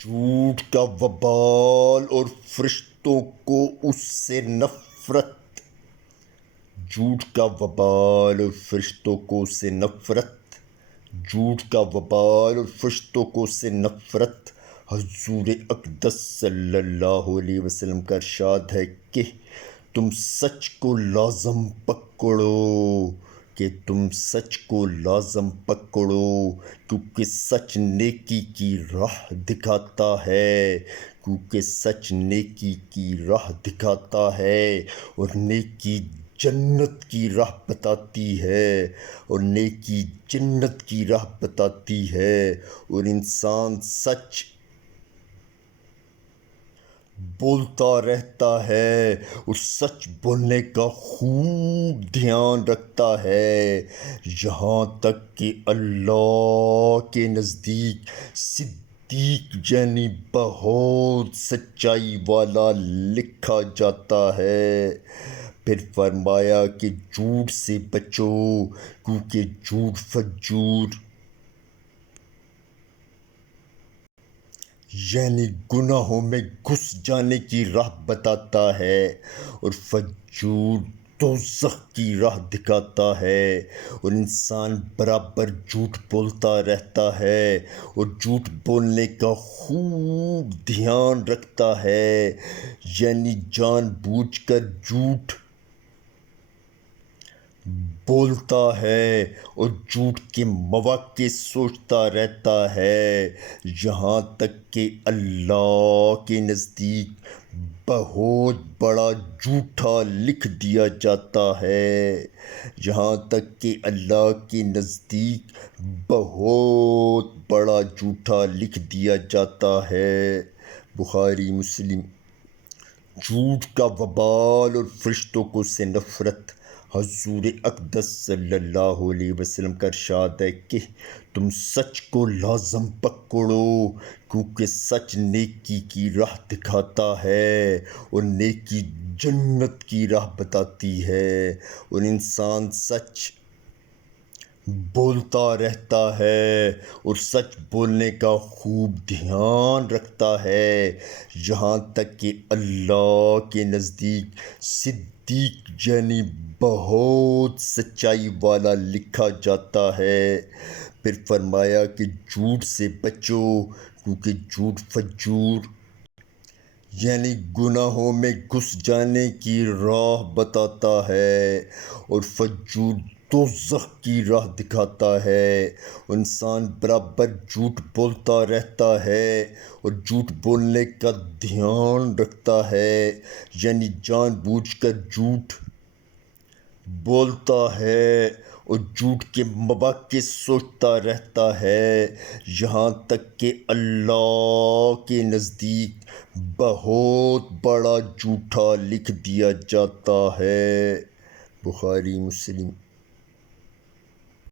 جھوٹ کا وبال اور فرشتوں کو اس سے نفرت، جھوٹ کا وبال اور فرشتوں کو اس سے نفرت، جھوٹ کا وبال اور فرشتوں کو اس سے نفرت۔ حضور اقدس صلی اللہ علیہ وسلم کا ارشاد ہے کہ تم سچ کو لازم پکڑو، کہ تم سچ کو لازم پکڑو، کیونکہ سچ نیکی کی راہ دکھاتا ہے، کیونکہ سچ نیکی کی راہ دکھاتا ہے، اور نیکی جنت کی راہ بتاتی ہے، اور نیکی جنت کی راہ بتاتی ہے۔ اور انسان سچ بولتا رہتا ہے اور سچ بولنے کا خوب دھیان رکھتا ہے، یہاں تک کہ اللہ کے نزدیک صدیق یعنی بہت سچائی والا لکھا جاتا ہے۔ پھر فرمایا کہ جھوٹ سے بچو، کیونکہ جھوٹ فجور یعنی گناہوں میں گھس جانے کی راہ بتاتا ہے، اور فجور دوزخ کی راہ دکھاتا ہے۔ اور انسان برابر جھوٹ بولتا رہتا ہے اور جھوٹ بولنے کا خوب دھیان رکھتا ہے، یعنی جان بوجھ کر جھوٹ بولتا ہے اور جھوٹ کے مواقع سوچتا رہتا ہے، یہاں تک کہ اللہ کے نزدیک بہت بڑا جھوٹا لکھ دیا جاتا ہے، یہاں تک کہ اللہ کے نزدیک بہت بڑا جھوٹا لکھ دیا جاتا ہے۔ بخاری مسلم۔ جھوٹ کا وبال اور فرشتوں کو سے نفرت۔ حضور اقدس صلی اللہ علیہ وسلم کا ارشاد ہے کہ تم سچ کو لازم پکڑو، کیونکہ سچ نیکی کی راہ دکھاتا ہے، اور نیکی جنت کی راہ بتاتی ہے۔ اور انسان سچ بولتا رہتا ہے اور سچ بولنے کا خوب دھیان رکھتا ہے، یہاں تک کہ اللہ کے نزدیک صدیق یعنی بہت سچائی والا لکھا جاتا ہے۔ پھر فرمایا کہ جھوٹ سے بچو، کیونکہ جھوٹ فجور یعنی گناہوں میں گھس جانے کی راہ بتاتا ہے، اور فجور دوزخ کی راہ دکھاتا ہے۔ انسان برابر جھوٹ بولتا رہتا ہے اور جھوٹ بولنے کا دھیان رکھتا ہے، یعنی جان بوجھ کر جھوٹ بولتا ہے اور جھوٹ کے مواقع سوچتا رہتا ہے، یہاں تک کہ اللہ کے نزدیک بہت بڑا جھوٹا لکھ دیا جاتا ہے۔ بخاری مسلم۔